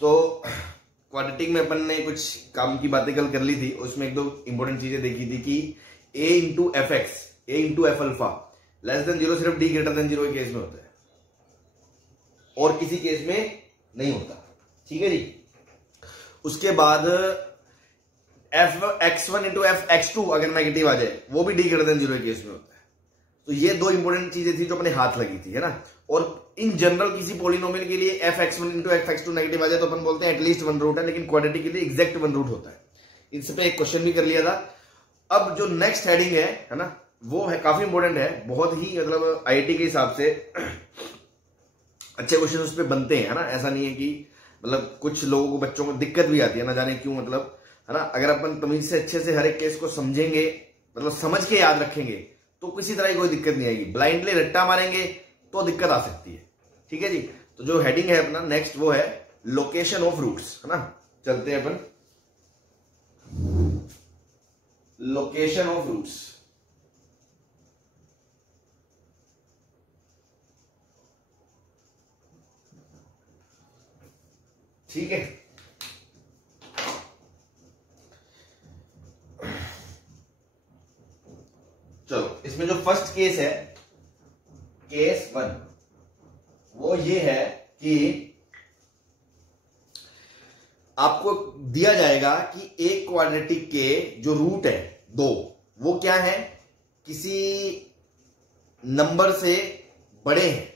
तो क्वाड्रेटिक में अपन ने कुछ काम की बातें कल कर ली थी, उसमें एक दो इंपॉर्टेंट चीजें देखी थी कि a into F x, A into F alpha less than zero सिर्फ d ग्रेटर देन जीरो के केस में होता है और किसी केस में नहीं होता। ठीक है जी। उसके बाद F X one into F X two अगर नेगेटिव आ जाए वो भी d ग्रेटर देन जीरो के केस में होता है। तो ये दो इंपॉर्टेंट चीजें थी जो अपने हाथ लगी थी, है ना। और इन जनरल किसी पॉलिनोमियल के लिए F X one into F X two negative आ जाए तो अपन बोलते हैं एटलीस्ट वन रूट है, लेकिन क्वाड्रेटिक के लिए एग्जैक्ट वन रूट होता है। इस पे एक क्वेश्चन भी कर लिया था। अब जो नेक्स्ट हेडिंग है ना, वो है काफी इंपॉर्टेंट है, बहुत ही मतलब आईआईटी के हिसाब से अच्छे क्वेश्चन उस पर बनते हैं, है ना। ऐसा नहीं है कि मतलब कुछ लोगों को बच्चों को दिक्कत भी आती है, ना जाने क्यों, मतलब है ना। अगर अपन तमीज से अच्छे से हर एक केस को समझेंगे, मतलब समझ के याद रखेंगे, तो किसी तरह की कोई दिक्कत नहीं आएगी। ब्लाइंडली रट्टा मारेंगे तो दिक्कत आ सकती है। ठीक है जी। तो जो हेडिंग है अपना नेक्स्ट वो है लोकेशन ऑफ रूट्स, है ना। चलते हैं अपन लोकेशन ऑफ रूट्स। ठीक है। चलो, इसमें जो फर्स्ट केस है, केस वन, वो ये है कि आपको दिया जाएगा कि एक क्वाड्रेटिक के जो रूट है दो, वो क्या है, किसी नंबर से बड़े हैं।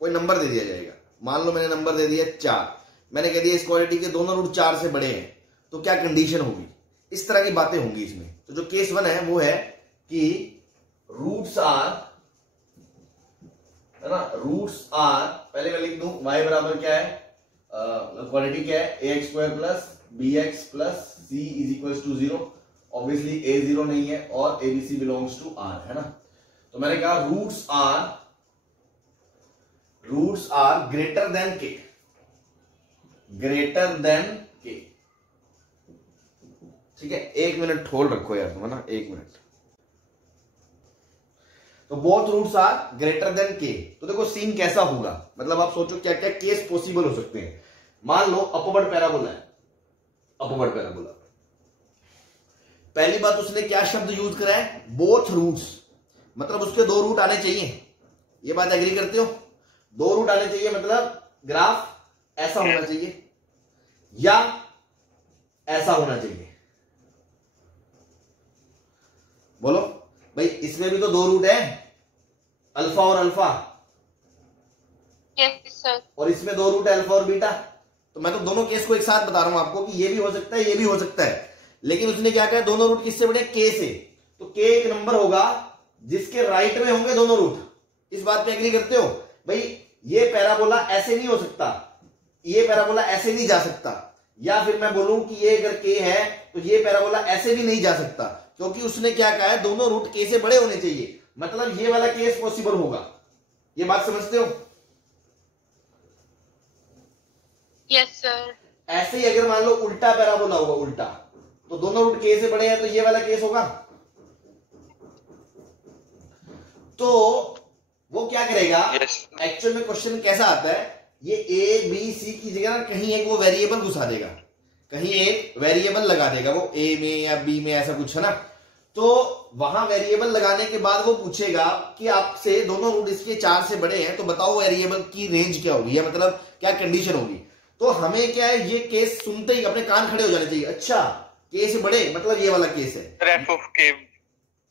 कोई नंबर दे दिया जाएगा, मान लो मैंने नंबर दे दिया 4, मैंने कह दिया इस क्वाड्रेटिक के दोनों रूट 4 से बड़े हैं, तो क्या कंडीशन होगी। इस तरह की बातें होंगी इसमें। तो जो केस वन है वो है कि रूट्स आर, है ना, रूट्स आर, पहले मैं लिख दूं y बराबर क्या है, क्वाड्रेटिक क्या है, A X square plus B X plus C is equal to 0। Obviously A 0 नहीं है और एबीसी बिलोंग्स टू आर, है ना। तो मैंने कहा रूट्स आर ग्रेटर देन के, ग्रेटर देन के। ठीक है, एक मिनट होल्ड रखो यार तुम, है ना, एक मिनट। तो both roots are greater than K. तो देखो सीन कैसा होगा, मतलब आप सोचो क्या क्या केस पॉसिबल हो सकते हैं। मान लो अपवर्ड पैराबोला है, अपवर्ड पैराबोला। पहली बात उसने क्या शब्द यूज करा है, बोथ रूट्स, मतलब उसके दो रूट आने चाहिए। ये बात एग्री करते हो, दो रूट आने चाहिए, मतलब ग्राफ ऐसा होना चाहिए या ऐसा होना चाहिए। बोलो भाई, इसमें भी तो दो रूट है, अल्फा और अल्फा। Yes sir. और इसमें दो रूट है, अल्फा और बीटा। तो मैं तो दोनों केस को एक साथ बता रहा हूं आपको कि ये भी हो सकता है, ये भी हो सकता है। लेकिन उसने क्या कहा, दोनों रूट किससे बड़े, के से। तो के एक नंबर होगा जिसके राइट में होंगे दोनों रूट। इस बात पे एग्री करते हो भाई। ये पैराबोला ऐसे नहीं हो सकता, ये पैराबोला ऐसे नहीं जा सकता, या फिर मैं बोलूं कि ये अगर के है तो ये पैराबोला ऐसे भी नहीं जा सकता, क्योंकि उसने क्या कहा है, दोनों रूट के से बड़े होने चाहिए। मतलब ये वाला केस पॉसिबल होगा। ये बात समझते हो। Yes sir. ऐसे ही अगर मान लो उल्टा पैराबोला होगा, उल्टा, तो दोनों रूट के से बड़े हैं, तो ये वाला केस होगा। तो वो क्या करेगा, एक्चुअल में क्वेश्चन कैसा आता है, ये ए बी सी की जगह कहीं एक वो वेरिएबल घुसा देगा, कहीं एक वेरिएबल लगा देगा, वो ए में या बी में ऐसा कुछ, है ना। तो वहां वेरिएबल लगाने के बाद वो पूछेगा कि आपसे दोनों रूट इसके 4 से बड़े हैं, तो बताओ वेरिएबल की रेंज क्या होगी, या मतलब क्या कंडीशन होगी। तो हमें क्या है, ये केस सुनते ही अपने कान खड़े हो जाने चाहिए। अच्छा, के से बड़े मतलब ये वाला केस है।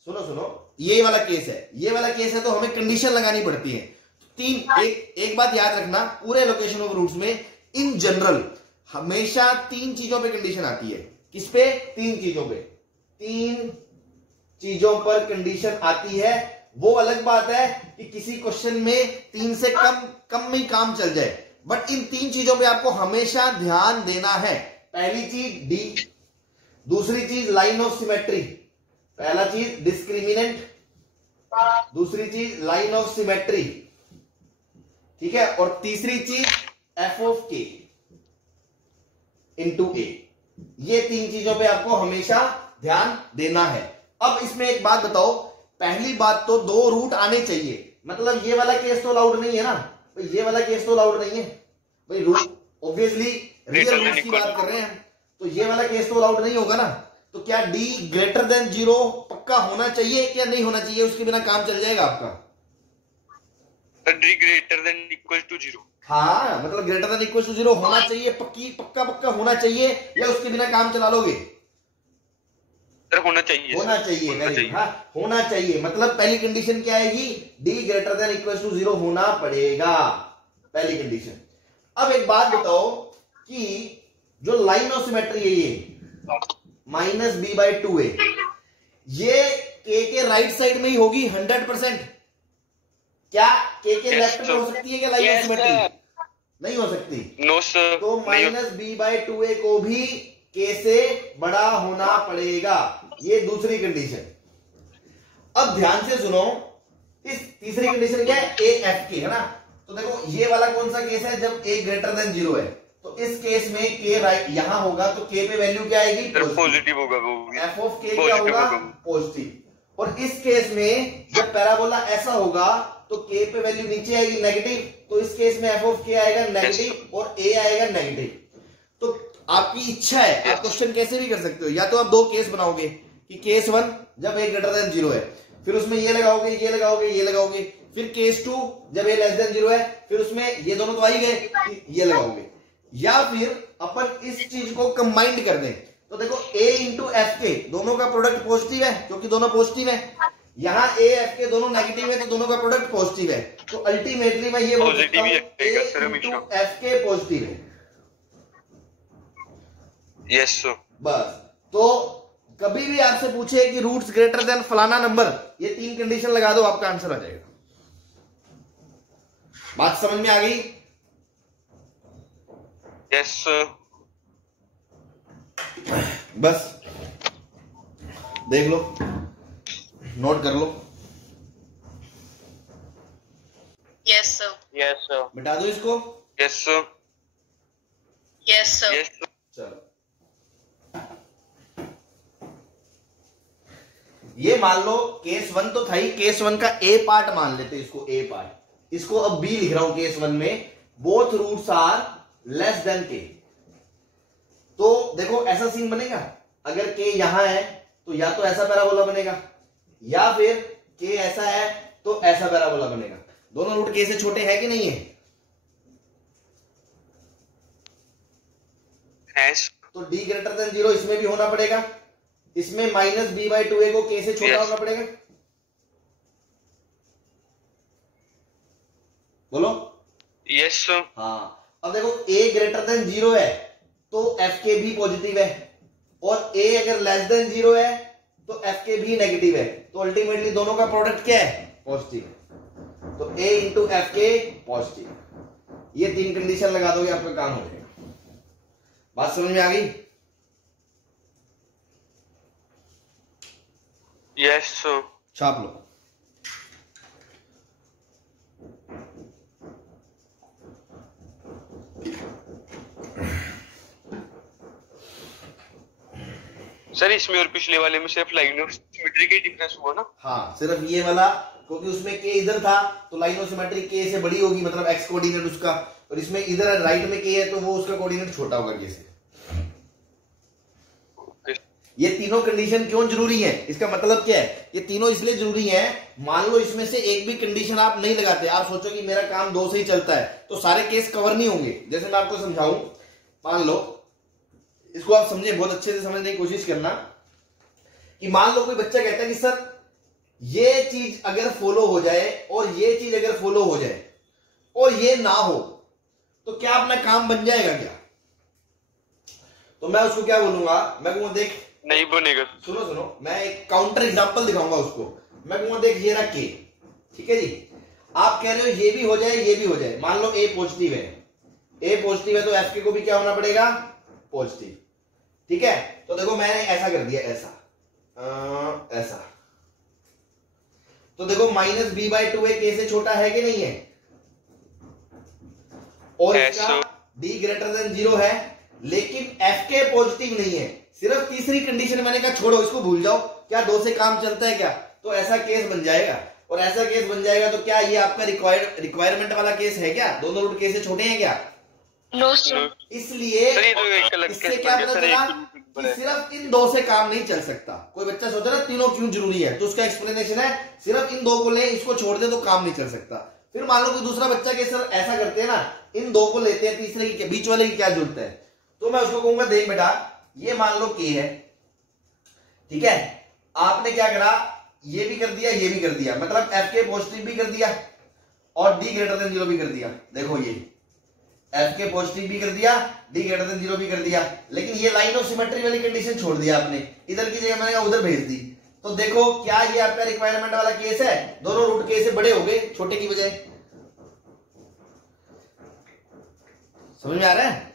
सुनो, ये वाला केस है, ये वाला केस है, तो हमें कंडीशन लगानी पड़ती है। एक बात याद रखना, पूरे लोकेशन ऑफ रूट्स में इन जनरल हमेशा 3 चीजों पे कंडीशन आती है। किस पे, 3 चीजों पे, 3 चीजों पर कंडीशन आती है। वो अलग बात है कि किसी क्वेश्चन में 3 से कम में ही काम चल जाए, बट इन 3 चीजों पे आपको हमेशा ध्यान देना है। पहली चीज डी, दूसरी चीज लाइन ऑफ सिमेट्री, पहला चीज डिस्क्रिमिनेंट, दूसरी चीज लाइन ऑफ सिमेट्री, ठीक है, और तीसरी चीज एफ ऑफ के इंटू ए। ये 3 चीजों पे आपको हमेशा ध्यान देना है। अब इसमें एक बात बताओ, पहली बात तो दो रूट आने चाहिए, मतलब ये वाला केस तो अलाउड नहीं है ना भाई, ये वाला केस तो अलाउड नहीं है भाई। रूट ऑब्वियसली रियल रूट्स की बात कर रहे हैं, तो ये वाला केस तो अलाउड नहीं होगा ना। तो क्या डी ग्रेटर देन 0 पक्का होना चाहिए क्या नहीं होना चाहिए, उसके बिना काम चल जाएगा आपका? D greater than equal to 0। हाँ, मतलब ग्रेटर देन इक्वल टू 0 होना चाहिए, पक्का होना चाहिए, या उसके बिना काम चला लोगे? होना चाहिए, होना चाहिए। हाँ, होना चाहिए। मतलब पहली कंडीशन क्या आएगी? D greater than equal to 0 होना पड़ेगा, पहली कंडीशन। अब एक बात बताओ कि जो लाइन ऑफ सिमेट्री है ये -b/2a, ये k के राइट साइड में ही होगी 100%। क्या k के लेफ्ट में हो सकती है क्या लाइन ऑफ सिमेट्री? नहीं हो सकती। No sir. तो -b/2a को भी k से बड़ा होना पड़ेगा, ये दूसरी कंडीशन। अब ध्यान से सुनो, इस तीसरी कंडीशन क्या है? a f k है ना। तो देखो ये वाला कौन सा केस है? जब a ग्रेटर देन 0 है, तो इस केस में k राइट यहां होगा, तो k पे वैल्यू क्या आएगी? पॉजिटिव होगा, f ऑफ k क्या होगा? पॉजिटिव। और इस केस में जब पैराबोला ऐसा होगा तो k पे वैल्यू नीचे आएगी नेगेटिव, तो इस केस में f ऑफ k आएगा नेगेटिव और a आएगा नेगेटिव। तो आपकी इच्छा है, आप क्वेश्चन कैसे भी कर सकते हो। या तो आप दो केस बनाओगे कि केस 1 जब a ग्रेटर देन 0 है, फिर उसमें ये लगाओगे, ये लगाओगे, ये लगाओगे। फिर केस 2 जब a लेस देन 0 है, फिर उसमें ये दोनों तो आ ही गए, ये लगाओगे। या फिर अपन इस चीज को कंबाइंड कर दें, तो देखो a इंटू एफ के दोनों का प्रोडक्ट पॉजिटिव है, क्योंकि दोनों पॉजिटिव है। यहाँ a एफ के दोनों नेगेटिव है, तो दोनों का प्रोडक्ट पॉजिटिव है। तो अल्टीमेटली मैं ये बोल सकता हूं a इंटू एफ के पॉजिटिव है। Yes sir. बस। तो कभी भी आपसे पूछे कि रूट्स ग्रेटर देन फलाना नंबर, ये तीन कंडीशन लगा दो, आपका आंसर आ जाएगा। बात समझ में आ गई? Yes sir. बस देख लो, नोट कर लो। Yes sir. Yes sir. मिटा दो इसको। Yes sir. Yes sir. Yes sir. चलो, ये मान लो केस 1 तो था ही, केस 1 का ए पार्ट मान लेते, इसको ए पार्ट, इसको अब बी लिख रहा हूं। केस 1 में both roots are less than K. तो देखो ऐसा सीन बनेगा, अगर के यहां है तो या तो ऐसा पैराबोला बनेगा, या फिर के ऐसा है तो ऐसा पैराबोला बनेगा। दोनों रूट के से छोटे हैं कि नहीं है? तो डी ग्रेटर देन 0 इसमें भी होना पड़ेगा, इसमें -b/2a को k से छोटा होना पड़ेगा। बोलो। Yes sir. हाँ, अब देखो a ग्रेटर देन 0 है तो एफ के भी पॉजिटिव है, और a अगर लेस देन 0 है तो एफ के भी नेगेटिव है। तो अल्टीमेटली दोनों का प्रोडक्ट क्या है? पॉजिटिव है। तो a इंटू एफ के पॉजिटिव। ये तीन कंडीशन लगा दोगे, आपका काम हो जाएगा। बात समझ में आ गई? Yes sir. छाप लो। सर इसमें और पिछले वाले में सिर्फ लाइन ऑफ सिमेट्री के डिफरेंस हुआ ना? हाँ, सिर्फ ये वाला, क्योंकि उसमें के इधर था तो लाइन ऑफ सिमेट्री के से बड़ी होगी, मतलब एक्स कोऑर्डिनेट उसका, और इसमें इधर राइट में के है तो वो उसका कोऑर्डिनेट छोटा होगा के से। ये तीनों कंडीशन क्यों जरूरी है? इसका मतलब क्या है? ये तीनों इसलिए जरूरी है, मान लो इसमें से एक भी कंडीशन आप नहीं लगाते, आप सोचो कि मेरा काम 2 से ही चलता है, तो सारे केस कवर नहीं होंगे। जैसे मैं आपको समझाऊं, मान लो, इसको आप समझे, बहुत अच्छे से समझने की कोशिश करना, कि मान लो कोई बच्चा कहता है कि सर ये चीज अगर फॉलो हो जाए और ये चीज अगर फॉलो हो जाए और ये ना हो, तो क्या अपना काम बन जाएगा क्या? तो मैं उसको क्या बोलूंगा? मैं कहूंगा देख, नहीं बनेगा। सुनो सुनो, मैं एक काउंटर एग्जांपल दिखाऊंगा उसको। मैं कहूंगा देख ये रहा के, ठीक है जी, आप कह रहे हो ये भी हो जाए ये भी हो जाए। मान लो ए पॉजिटिव है, ए पॉजिटिव है तो एफ के को भी क्या होना पड़ेगा? पॉजिटिव। ठीक है, तो देखो मैंने ऐसा कर दिया, ऐसा ऐसा, तो देखो -b/2a के से छोटा है कि नहीं है? और इसका d ग्रेटर देन 0 है, लेकिन एफ के पॉजिटिव नहीं है। सिर्फ तीसरी कंडीशन मैंने कहा छोड़ो, इसको भूल जाओ, क्या 2 से काम चलता है क्या? तो ऐसा केस बन जाएगा, और ऐसा केस बन जाएगा तो क्या ये आपका रिक्वायरमेंट वाला केस है क्या? दोनों रूट के से छोटे हैं क्या? No sir. इसलिए इससे क्या पता चला कि सिर्फ इन दो से काम नहीं चल सकता। कोई बच्चा सोच रहा है तीनों क्यों जरूरी है, तो उसका एक्सप्लेनेशन है सिर्फ इन दो को ले, इसको छोड़ दे तो काम नहीं चल सकता। फिर मान लो कि दूसरा बच्चा के सर ऐसा करते हैं ना, इन दो को लेते हैं, तीसरे की बीच वाले की क्या जरूरत है, तो मैं उसको कहूंगा देख बेटा ये मान लो के है, ठीक है, आपने क्या करा, ये भी कर दिया ये भी कर दिया, मतलब एफ के पॉजिटिव भी कर दिया और डी ग्रेटर देन 0 भी कर दिया। देखो ये एफ के पॉजिटिव भी कर दिया, डी ग्रेटर देन 0 भी कर दिया, लेकिन ये लाइन ऑफ सिमेट्री वाली कंडीशन छोड़ दिया आपने, इधर की जगह मैंने उधर भेज दी। तो देखो क्या ये आपका रिक्वायरमेंट वाला केस है, दोनों रूट के से बड़े हो गए छोटे की बजाय। समझ में आ रहा है?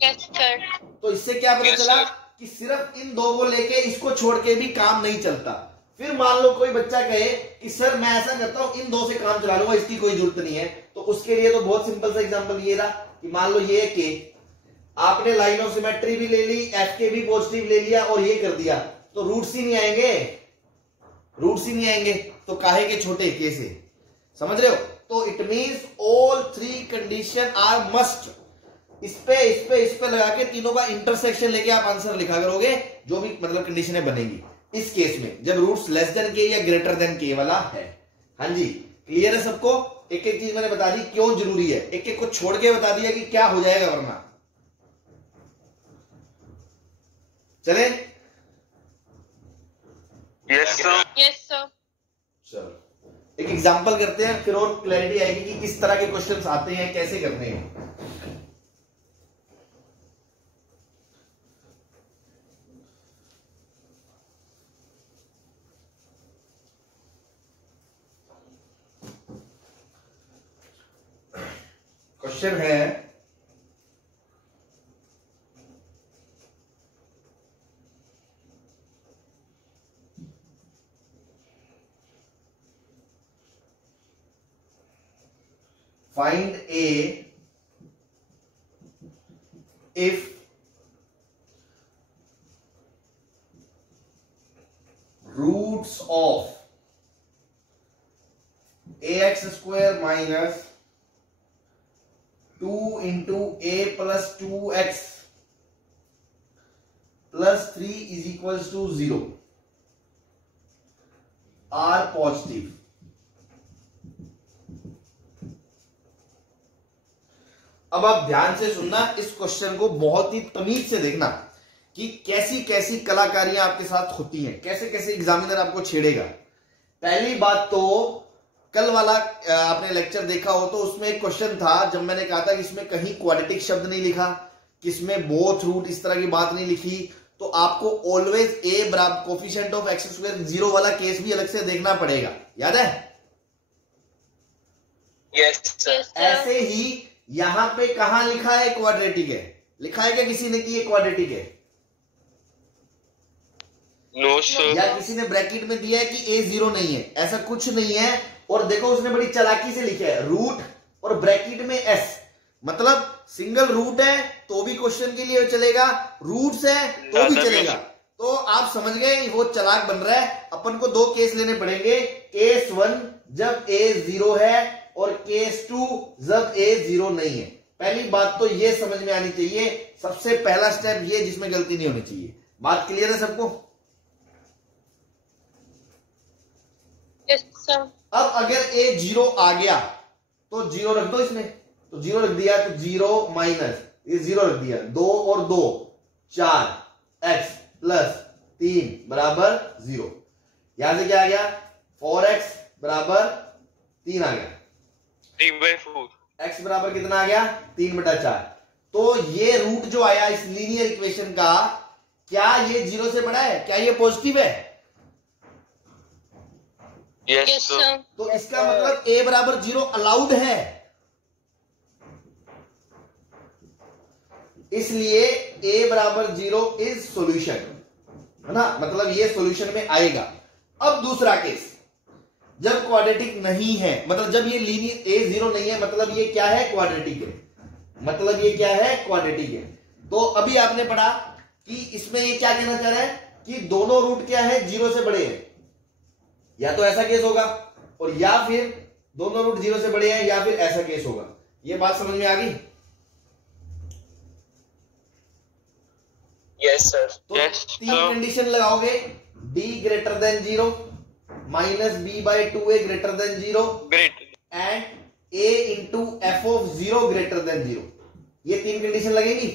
Yes sir. तो इससे क्या पता चला कि सिर्फ इन दो को लेके इसको छोड़ के भी काम नहीं चलता। फिर मान लो कोई बच्चा कहे कि सर मैं ऐसा करता हूं इन दो से काम चला लूंगा, इसकी कोई जरूरत नहीं है, तो उसके लिए तो बहुत सिंपल सा एग्जांपल ये रहा कि मान लो ये के, आपने लाइन ऑफ सिमेट्री भी ले ली, एफ के भी पॉजिटिव ले लिया और ये कर दिया, तो रूट्स ही नहीं आएंगे, रूट्स ही नहीं आएंगे, तो काहे के छोटे के से, समझ रहे हो? तो it means all three condition are must. इस पे लगा के तीनों का इंटरसेक्शन लेके आप आंसर लिखा करोगे, जो भी मतलब कंडीशनें बनेगी इस केस में जब रूट्स लेस देन के या ग्रेटर देन के वाला है। हाँ जी, क्लियर है सबको? एक एक चीज मैंने बता दी क्यों जरूरी है, एक एक को छोड़ के बता दिया कि क्या हो जाएगा वरना। चले? Yes sir. Yes sir. चलो एक एग्जांपल करते हैं, फिर और क्लैरिटी आएगी कि किस तरह के क्वेश्चंस आते हैं, कैसे करते हैं। क्वेश्चन है find a if roots of ax square minus 2 into a plus 2x plus 3 is equals to 0 are positive। अब आप ध्यान से सुनना, इस क्वेश्चन को बहुत ही तमीज से देखना कि कैसी कैसी कलाकारियां आपके साथ होती हैं, कैसे कैसे एग्जामिनर आपको छेड़ेगा। पहली बात तो कल वाला आपने लेक्चर देखा हो तो उसमें एक क्वेश्चन था, जब मैंने कहा था कि इसमें कहीं क्वाड्रेटिक शब्द नहीं लिखा, किसमें बोथ रूट इस तरह की बात नहीं लिखी, तो आपको ऑलवेज ए बराबर कोफिशिएंट ऑफ एक्स स्क्वायर 0 वाला केस भी अलग से देखना पड़ेगा, याद है? Yes sir. ऐसे ही यहां पे कहां लिखा है क्वाड्रेटिक है, लिखा है क्या किसी ने कि ये क्वाड्रेटिक है? No sir. या किसी ने ब्रैकेट में दिया है कि ए 0 नहीं है? ऐसा कुछ नहीं है। और देखो उसने बड़ी चालाकी से लिखा है रूट और ब्रैकेट में एस, मतलब सिंगल रूट है तो भी क्वेश्चन के लिए चलेगा, रूट्स है तो भी चलेगा। तो आप समझ गए वो चालाक बन रहा है। अपन को दो केस लेने पड़ेंगे, केस 1 जब ए 0 है और केस 2 जब ए 0 नहीं है। पहली बात तो ये समझ में आनी चाहिए, सबसे पहला स्टेप ये जिसमें गलती नहीं होनी चाहिए। बात क्लियर है सबको? Yes sir. अब अगर ए 0 आ गया तो 0 रख दो इसमें, तो 0 रख दिया तो 0 माइनस ये 0 रख दिया, 2 और 2 4 x प्लस 3 बराबर 0। यहां से क्या आ गया 4x बराबर 3 आ गया, 3/4। x बराबर कितना आ गया 3/4। तो ये रूट जो आया इस लीनियर इक्वेशन का, क्या ये 0 से बड़ा है? क्या ये पॉजिटिव है? Yes sir. तो इसका मतलब a बराबर 0 अलाउड है, इसलिए a बराबर 0 इज सॉल्यूशन, है ना, मतलब ये सॉल्यूशन में आएगा। अब दूसरा केस जब क्वाड्रेटिक नहीं है, मतलब जब ये लीनियर a 0 नहीं है, मतलब ये क्या है क्वाड्रेटिक है, मतलब ये क्या है क्वाड्रेटिक है। तो अभी आपने पढ़ा कि इसमें ये क्या कहना चाह रहा है कि दोनों रूट क्या है 0 से बड़े हैं, या तो ऐसा केस होगा और या फिर दोनों रूट 0 से बड़े हैं, या फिर ऐसा केस होगा। ये बात समझ में आ गई? Yes sir. तो तीन कंडीशन लगाओगे, d greater than 0, minus b/2a greater than 0 great and a into f of 0 greater than 0। ये तीन कंडीशन लगेगी।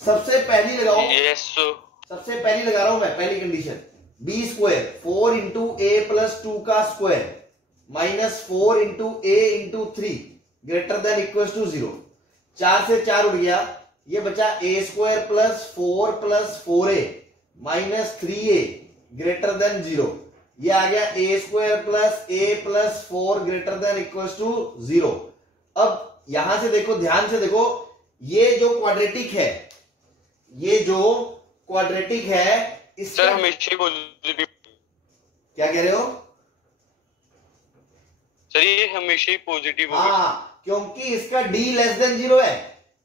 सबसे पहली लगाओ। Yes sir. सबसे पहली लगा रहा हूं मैं, पहली condition b square 4 into a plus 2 का square minus 4 into a into 3 greater than equal to 0। 4 से 4 उड़ गया, ये बचा a square plus 4 plus 4a minus 3a greater than 0। ये आ गया a square plus a plus 4 greater than equal to 0। अब यहां से देखो, ध्यान से देखो, ये जो क्वाड्रेटिक है, ये जो क्वाड्रेटिक है इसका सर हमेशा पॉजिटिव। क्या कह रहे हो सर? ये हमेशा ही पॉजिटिव होगा। हाँ, क्योंकि इसका d लेस देन 0 है,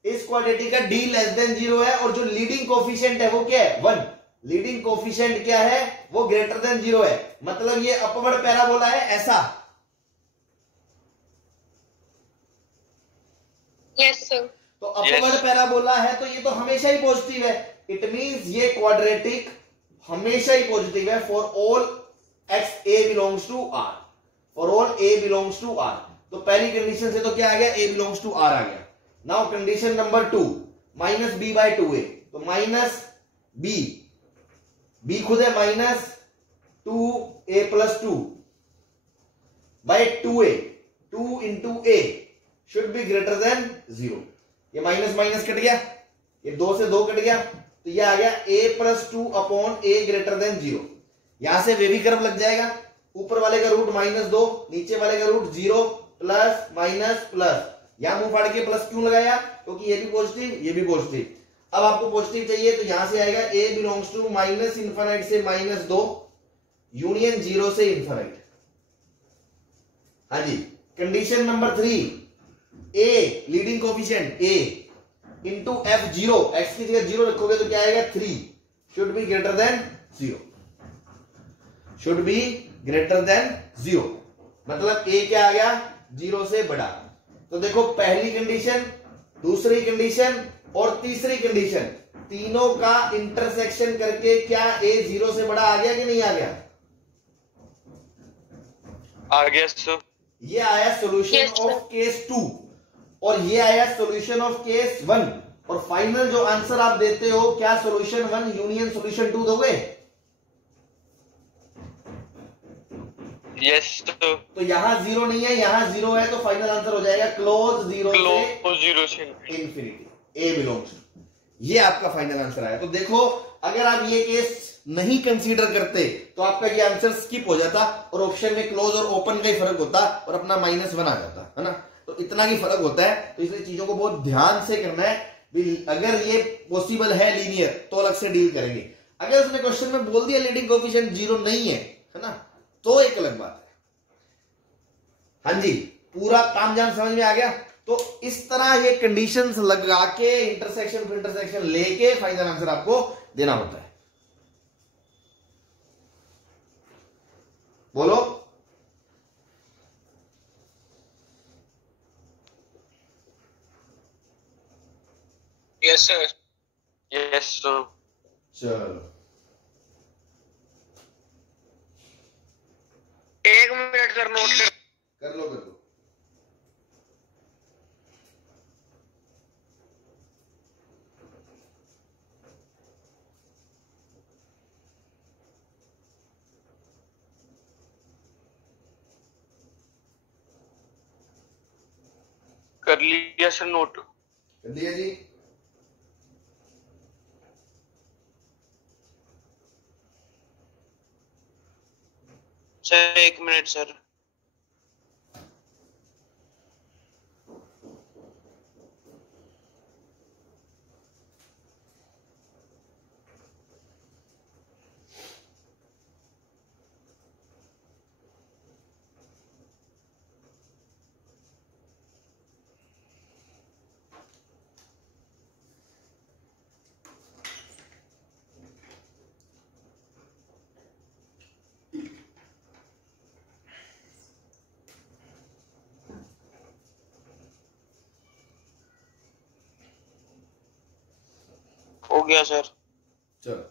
इस क्वाड्रेटिक का d लेस देन 0 है, और जो लीडिंग कोफिशिएंट है वो क्या है? 1। लीडिंग कोफिशिएंट क्या है? वो ग्रेटर देन 0 है, मतलब ये अपवर्ड पैराबोला है ऐसा। Yes sir. तो अपवर्ड पैराबोला है तो ये तो हमेशा ही पॉजिटिव है। इट मींस ये क्वाड्रेटिक हमेशा ही पॉजिटिव है for all x a belongs to r, for all a belongs to r। तो पहली कंडीशन से तो क्या आ गया? a बिलोंग्स टू r आ गया। Now condition number 2, minus b/2a, तो माइनस b खुद है minus 2a plus 2 by 2a, 2 into a should be greater than 0। ये माइनस माइनस कट गया, ये 2 से 2 कट गया, तो ये आ गया a plus 2 upon a greater than 0। यहां से वेवी कर्व लग जाएगा, ऊपर वाले का रूट -2, नीचे वाले का रूट 0 प्लस माइनस प्लस। यहां मुंह फाड़ के प्लस क्यों लगाया? क्योंकि ये भी पॉजिटिव, ये भी पॉजिटिव। अब आपको पॉजिटिव चाहिए तो यहां से आएगा a belongs to minus infinite से -2 यूनियन 0 से इन्फिनिट। हाँ जी। Condition number 3, a leading coefficient a into f0, x की जगह 0 रखोगे तो क्या आएगा? 3 should be greater than 0, should be greater than 0, मतलब a क्या आ गया? 0 से बड़ा। तो देखो पहली कंडीशन, दूसरी कंडीशन और तीसरी कंडीशन, तीनों का इंटरसेक्शन करके क्या a 0 से बड़ा आ गया कि नहीं आ गया? आ गया सर। ये आया सॉल्यूशन ऑफ केस 2 और ये आया सॉल्यूशन ऑफ केस 1, और फाइनल जो आंसर आप देते हो क्या सॉल्यूशन 1 यूनियन सॉल्यूशन 2 दोगे? Yes sir. तो यहां 0 नहीं है, यहां 0 है, तो फाइनल आंसर हो जाएगा क्लोज 0 से इंफिनिटी, a बिलोंग्स टू। ये आपका फाइनल आंसर आया। तो देखो अगर आप ये केस नहीं कंसीडर करते तो आपका ये आंसर स्किप हो जाता और ऑप्शन में क्लोज और ओपन का ही फर्क होता और अपना -1 आ जाता है ना। तो इतना ही फर्क होता है, तो इसलिए चीजों को बहुत ध्यान से करना है। अगर ये पॉसिबल है लीनियर तो अलग से डील करेंगे, अगर उसने क्वेश्चन में बोल दिया लीडिंग कोएफिशिएंट 0 नहीं है ना, तो एक अलग बात है। हाँ जी, पूरा तामझाम समझ में आ गया। तो इस तरह ये कंडीशंस लगा के इंटरसेक्शन लेके फाइनल आंसर आपको देना होता है। बोलो। Yes sir. Yes sir. चलो 1 मिनट सर, नोट कर लो। कर लिया सर, नोट कर दिया जी। Sir 1 minute sir. गया सर। चलो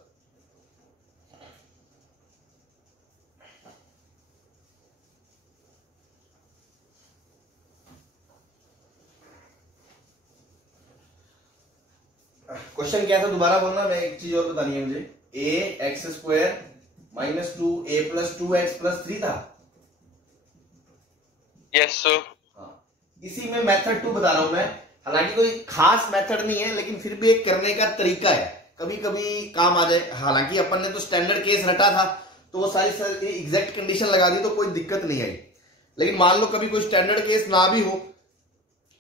क्वेश्चन क्या था दोबारा बोलना, मैं एक चीज और बतानी है मुझे। A X square minus 2 a plus 2x plus 3 था। Yes sir. हाँ, इसी में मेथड 2 बता रहा हूं मैं। हालांकि कोई खास मेथड नहीं है, लेकिन फिर भी एक करने का तरीका है, कभी कभी काम आ जाए। हालांकि अपन ने तो स्टैंडर्ड केस रटा था, तो वो सारी एग्जैक्ट कंडीशन लगा दी, तो कोई दिक्कत नहीं आई। लेकिन मान लो कभी कोई स्टैंडर्ड केस ना भी हो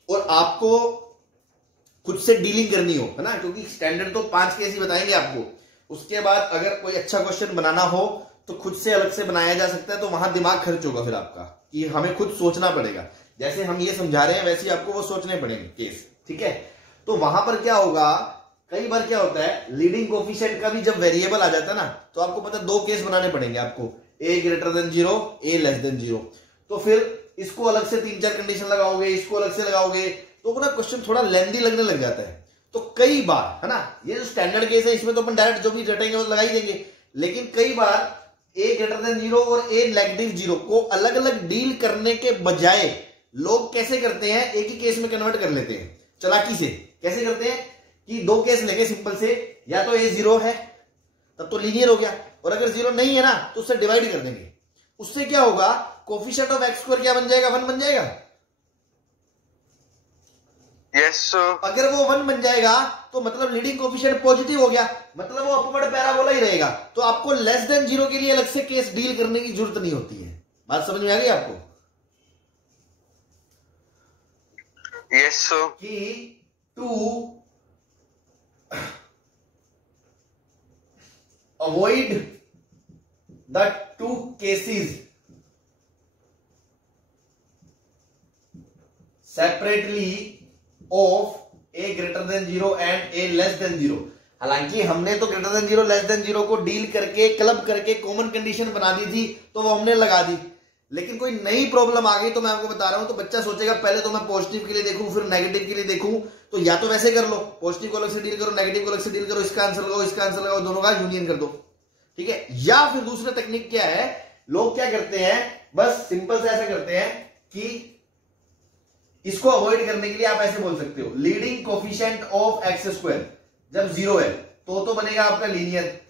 और आपको खुद से डीलिंग करनी हो, है ना, क्योंकि स्टैंडर्ड तो 5 केस ही बताएंगे आपको। उसके बाद अगर कोई अच्छा क्वेश्चन बनाना हो तो खुद से अलग से बनाया जा सकता है, तो वहां दिमाग खर्च होगा फिर आपका, कि हमें खुद सोचना पड़ेगा। जैसे हम ये समझा रहे हैं वैसे ही आपको वो सोचने पड़ेंगे केस, ठीक है। तो वहां पर क्या होगा, कई बार क्या होता है, लीडिंग कोफिशिएंट का भी जब वेरिएबल आ जाता है ना, तो आपको पता है 2 केस बनाने पड़ेंगे आपको, a greater than 0, a less than 0। तो फिर इसको अलग से 3-4 कंडीशन लगाओगे, इसको अलग से लगाओगे, तो पूरा क्वेश्चन थोड़ा लेंदी लगने लग जाता है। तो कई बार, है ना, ये जो स्टैंडर्ड केस है इसमें तो अपन डायरेक्ट जो भी रटेंगे वो लगा ही देंगे, लेकिन कई बार a ग्रेटर देन 0 और a नेगेटिव 0 को अलग अलग डील करने के बजाय लोग कैसे करते हैं, एक ही केस में कन्वर्ट कर लेते हैं चालाकी से। कैसे करते हैं कि 2 केस लेंगे सिंपल से, या तो a 0 है तब तो लीनियर हो गया, और अगर 0 नहीं है ना तो उससे डिवाइड कर देंगे। उससे क्या होगा, कोफिशिएंट ऑफ एक्स स्क्वायर क्या बन जाएगा, 1 बन जाएगा। Yes sir. अगर वो 1 बन जाएगा तो मतलब लीडिंग कोफिशिएंट पॉजिटिव हो गया, मतलब वो अपवर्ड पैराबोला ही रहेगा। तो आपको लेस देन 0 के लिए अलग से केस डील करने की जरूरत नहीं होती है। बात समझ में आ गई आपको? Yes sir. कि to avoid the 2 cases separately of a greater than 0 and a less than 0। हालांकि हमने तो ग्रेटर देन 0 लेस देन 0 को डील करके क्लब करके कॉमन कंडीशन बना दी थी, तो वो हमने लगा दी। लेकिन कोई नई प्रॉब्लम आ गई तो मैं आपको बता रहा हूं, तो बच्चा सोचेगा पहले तो मैं पॉजिटिव के लिए देखूं फिर नेगेटिव के लिए देखूं। तो या तो वैसे कर लो, पॉजिटिव को अलग से डील करो, नेगेटिव को अलग से डील करो, इसका आंसर लगाओ, इसका आंसर लगाओ, दोनों का यूनियन कर दो, ठीक है। या फिर दूसरा टेक्निक क्या है, लोग क्या करते हैं, बस सिंपल से ऐसा करते हैं कि इसको अवॉइड करने के लिए आप ऐसे बोल सकते हो, leading coefficient of x square जब 0 है तो बनेगा आपका लीनियर,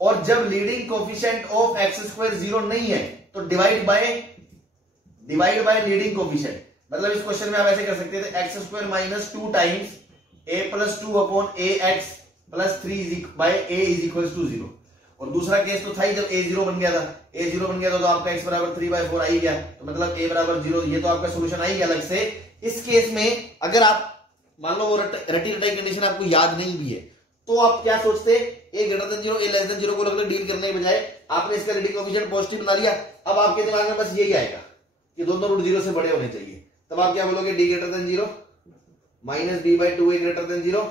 और जब leading coefficient of x square 0 नहीं है तो डिवाइड बाय लीडिंग कोफिशिएंट। मतलब इस क्वेश्चन में आप ऐसे कर सकते थे, X square minus 2 times a plus 2 upon a x plus 3 by a is equal to 0। और दूसरा केस तो था ही जब a 0 बन गया था, a 0 बन गया था तो आपका x बराबर 3/4 आ ही गया, तो मतलब a बराबर 0, ये तो आपका सोल्यूशन आ ही गया अलग से। इस केस में अगर आप मान लो वो रटी रटाई कंडीशन आपको याद नहीं भी है, तो आप क्या सोचते, a greater than 0 a less than 0 को अलग डील करने के बजाय आपने इसका लीडिंग कोफिशिएंट पॉजिटिव बना लिया। अब आपके दिमाग में बस यही आएगा कि दोनों रूट 0 से बड़े होने चाहिए, तब आप क्या बोलोगे, d greater than 0 minus d/2a greater than 0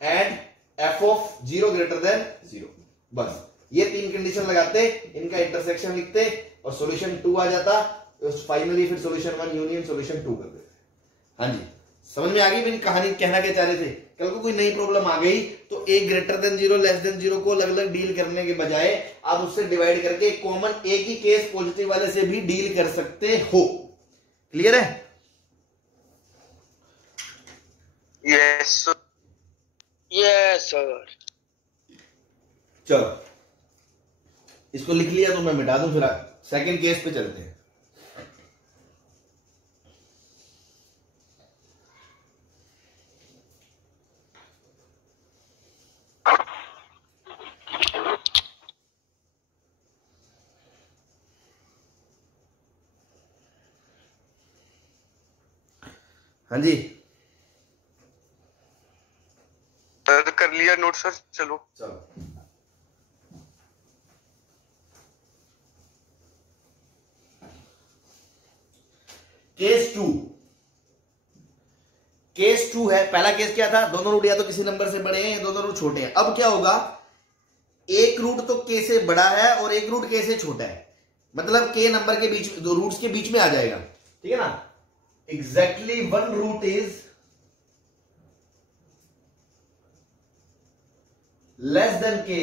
and f of 0 greater than 0। बस ये 3 कंडीशन लगाते, इनका इंटरसेक्शन लिखते और सॉल्यूशन 2 आ जाता। फाइनली फिर सॉल्यूशन 1 यूनियन सॉल्यूशन 2 कर देते। हाँ जी, समझ में आ गई मेरी कहानी, कहना क्या चाह रहे थे। कल को कोई नई प्रॉब्लम आ गई तो a greater than 0 less than 0 को अलग अलग डील करने के बजाय आप उससे डिवाइड करके कॉमन एक ही केस पॉजिटिव वाले से भी डील कर सकते हो। क्लियर है? Yes sir. Yes sir. चलो इसको लिख लिया तो मैं मिटा दूं, फिर सेकंड केस पे चलते हैं। हाँ जी कर लिया नोट सर। चलो केस टू है। पहला केस क्या था, दोनों रूट या तो किसी नंबर से बड़े हैं, दोनों रूट छोटे हैं। अब क्या होगा, एक रूट तो के से बड़ा है और एक रूट के से छोटा है, मतलब के नंबर के बीच, दो रूट्स के बीच में आ जाएगा, ठीक है ना। Exactly one root is less than K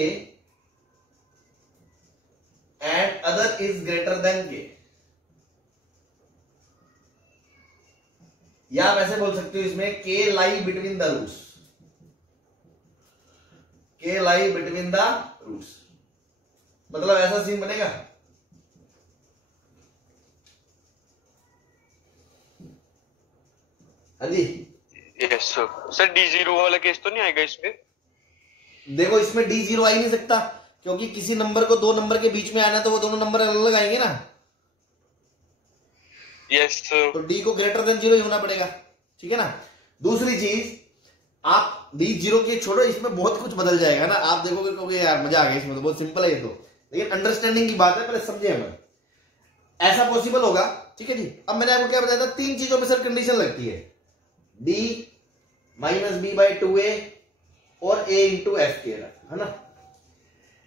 and other is greater than K, या आप ऐसे बोल सकते हो इसमें के लाई बिटवीन द रूट्स, के लाई बिटवीन द रूट्स, मतलब ऐसा सीन बनेगा। हाँ जी यस सर D0 वाला केस तो नहीं आएगा इसमें? देखो इसमें D0 आ ही नहीं सकता, क्योंकि किसी नंबर को दो नंबर के बीच में आना तो वो दोनों नंबर अलग अलग आएंगे ना। यस तो D को ग्रेटर देन 0 ही होना पड़ेगा, ठीक है ना। दूसरी चीज, आप D0 के छोड़ो, इसमें बहुत कुछ बदल जाएगा ना, आप देखोगे कहोगे यार मजा आ गया इसमें, तो बहुत सिंपल है ये तो, लेकिन अंडरस्टैंडिंग की बात है, पहले समझे हमें। ऐसा पॉसिबल होगा, ठीक है जी। अब मैंने आपको क्या बताया था, तीन चीजों में सर कंडीशन लगती है, D minus B by 2a और a इंटू एफ के, है ना।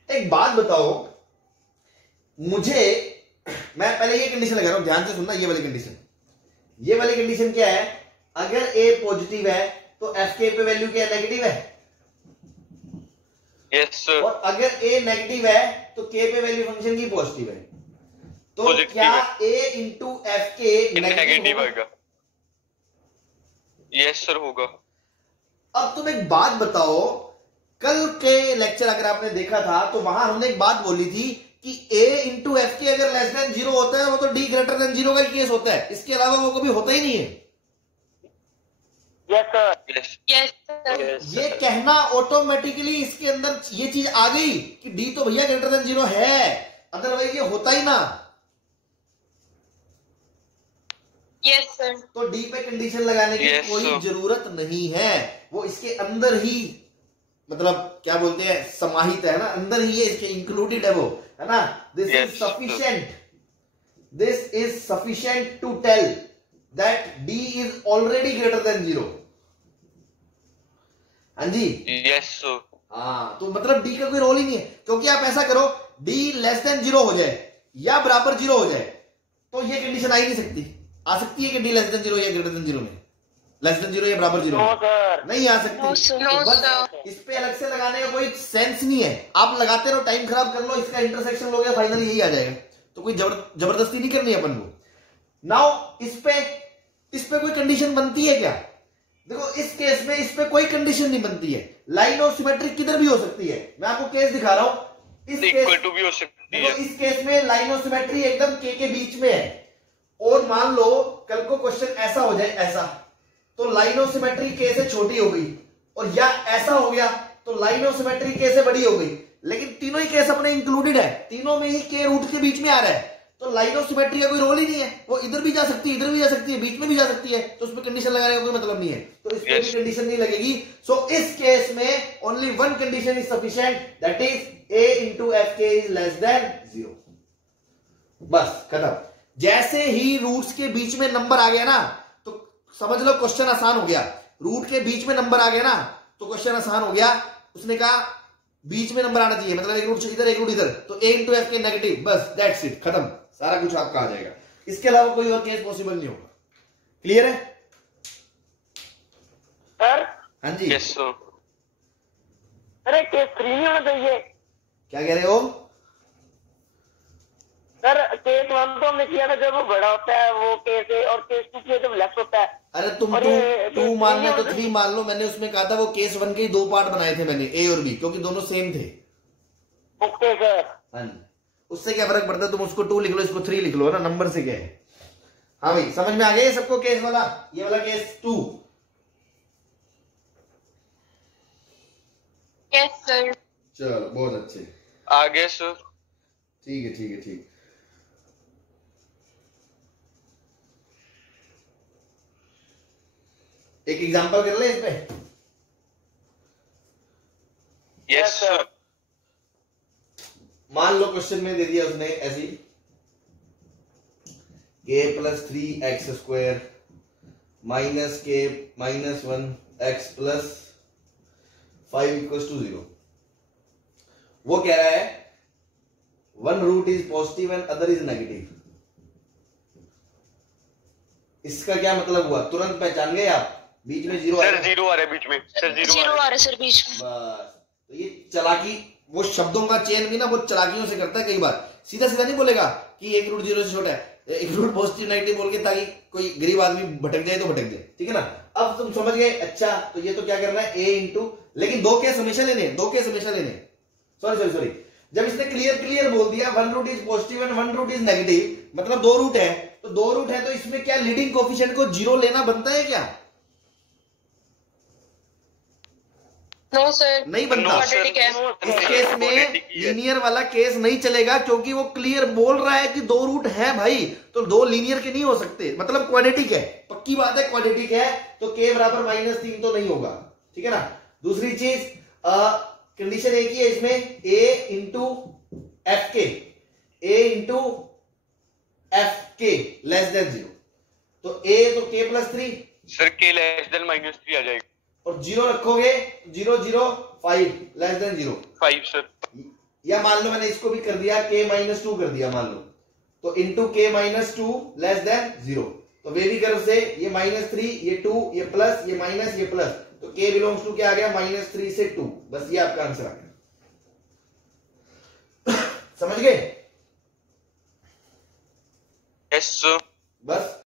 एक बात बताओ मुझे, मैं पहले ये कंडीशन लगा रहा हूं, ध्यान से सुनना, ये वाली कंडीशन, ये वाली कंडीशन क्या है, अगर a पॉजिटिव है तो एफ के पे वैल्यू क्या नेगेटिव है, यस और अगर a नेगेटिव है तो k पे वैल्यू फंक्शन की पॉजिटिव है, तो Positive क्या है। a इंटू एफ के नेगेटिव आएगा? यस सर होगा। अब तुम एक बात बताओ, कल के लेक्चर अगर आपने देखा था तो वहां हमने एक बात बोली थी कि a इंटू एफ के अगर लेस देन 0 होता है वो तो d ग्रेटर देन 0 का केस होता है, इसके अलावा वो कभी होता ही नहीं है। Yes sir yes sir. ये कहना ऑटोमेटिकली इसके अंदर ये चीज आ गई कि d तो भैया ग्रेटर देन 0 है, अदरवाइज ये होता ही ना। Yes sir. तो d पे कंडीशन लगाने की Yes, कोई sir. जरूरत नहीं है, वो इसके अंदर ही, मतलब क्या बोलते हैं, समाहित है ना, अंदर ही है, इसके इंक्लूडेड है वो, है ना। This is Yes, sir. Sufficient, this is sufficient to tell that d is already greater than 0। हाँ जी, यस सर। हाँ, तो मतलब d का कोई रोल ही नहीं है, क्योंकि आप ऐसा करो d लेस देन 0 हो जाए या बराबर 0 हो जाए तो ये कंडीशन आ ही नहीं सकती। आ सकती है कि d लेस देन 0 या ग्रेटर देन 0 में, लेस देन 0 या बराबर 0 में नहीं आ सकती। नो सर, नो तो बस सर। इस पे अलग से लगाने का कोई सेंस नहीं है, आप लगाते रहो, टाइम खराब कर लो, इसका इंटरसेक्शन लो गया, फाइनली यही आ जाएगा, तो कोई जबरदस्ती नहीं करनी है अपन को। नाउ इस पे कोई कंडीशन बनती है क्या? देखो इस केस में इस पे कोई कंडीशन नहीं बनती है, लाइन ऑफ सिमेट्रिक किधर भी हो सकती है। मैं आपको केस दिखा रहा हूं, इस इक्वल केस टू भी हो सकती देखो है। इस केस में लाइन ऑफ सिमेट्री एकदम के बीच में है, और मान लो कल को क्वेश्चन ऐसा हो जाए, ऐसा, तो लाइन ऑफ सिमेट्री के से छोटी हो गई, और या ऐसा हो गया तो लाइन ऑफ सिमेट्री के से बड़ी हो गई, लेकिन तीनों ही केस अपने इंक्लूडेड है, तीनों में ही के रूट के बीच में आ रहा है, तो लाइन ऑफ सिमेट्री का कोई रोल ही नहीं है, वो इधर भी जा सकती है, इधर भी जा सकती है, बीच में भी जा सकती है, तो उसमें कंडीशन लगाने का कोई मतलब नहीं है, तो इसमें भी कंडीशन नहीं लगेगी। सो इस केस में only one condition is sufficient, that is a into F के इज लेस देन 0, बस खत्म। जैसे ही रूट्स के बीच में नंबर आ गया ना तो समझ लो क्वेश्चन आसान हो गया, रूट के बीच में नंबर आ गया ना तो क्वेश्चन आसान हो गया। उसने कहा बीच में नंबर आना चाहिए, मतलब एक रूट इधर एक रूट इधर, तो a इंटू एफ के नेगेटिव, बस दैट्स इट, खत्म, सारा कुछ आपका आ जाएगा, इसके अलावा कोई और केस पॉसिबल नहीं होगा। क्लियर है सर? हाँ जी, यस सर। अरे केस 3 नहीं होना चाहिए क्या कह रहे हो? सर। केस 1 तो हमने किया था जब वो बड़ा होता है वो केस है, और केस 2 किया जब लेस होता है। अरे तुम और ये टू केस मान लो three तो होना 3 मान लो, मैंने उसमें कहा था वो केस 1 के ही 2 पार्ट बनाए थे मैंने, ए और बी, क्योंकि दोनों सेम थे। Okay sir. हाँ जी, उससे क्या फर्क पड़ता है, तुम उसको 2 लिख लो, इसको 3 लिख लो, है ना, नंबर से क्या है। हाँ भाई, समझ में आ गया ये सबको, केस वाला, ये वाला केस 2। Yes sir. चलो बहुत अच्छे, आगे सर। ठीक है ठीक है ठीक। एक एग्जांपल कर ले इस पे। Yes sir. मान लो क्वेश्चन में दे दिया उसने ऐसी, K plus 3x square minus K minus 1x plus 5 equals to 0। वो कह रहा है one root is positive and other is negative. इसका क्या मतलब हुआ, तुरंत पहचान गए आप? बीच में 0 सर 0 आ रहा है बीच में, सर 0 जीरो आ रहा है सर बीच में। बस, तो ये चालाकी, वो शब्दों का चयन भी ना वो चालाकियों से करता है कई बार। सीधा सीधा नहीं बोलेगा कि एक रूट 0 से छोटा है, एक रूट पॉजिटिव नेगेटिव बोल के, ताकि कोई गरीब आदमी भटक जाए तो भटक जाए, ठीक है ना। अब तुम समझ गए। अच्छा, तो ये तो क्या करना है, ए इंटू, लेकिन दो केस हमेशा लेने, दो केस हमेशा लेने। सॉरी, जब इसने क्लियर बोल दिया one root is positive and one root is negative, मतलब दो रूट है, तो दो रूट है तो इसमें क्या लीडिंग कोफिशिएंट को 0 लेना बनता है क्या? नो सर, नहीं बनता। क्वाड्रेटिक है। इस केस में लीनियर वाला केस नहीं चलेगा, क्योंकि वो क्लियर बोल रहा है कि दो रूट है भाई, तो दो लीनियर के नहीं हो सकते, मतलब क्वाड्रेटिक है, पक्की बात है क्वाड्रेटिक है, तो k बराबर -3 तो नहीं होगा, ठीक है ना। दूसरी चीज, कंडीशन एक ही है इसमें, a इंटू एफ के लेस देन 0, तो a तो k +3 sir k less than -3 आ जाएगा, और 0 रखोगे 0 0 5 लेस देन 0 5 सर। या मान लो मैंने इसको भी कर दिया k -2 कर दिया मान लो, तो इंटू k -2 लेस देन 0, तो वेवी कर्व से ये -3 ये 2 ये प्लस ये माइनस ये प्लस, तो k बिलोंग्स टू क्या आ गया, -3 से 2, बस ये आपका आंसर आ गया। समझ गए? Yes sir. बस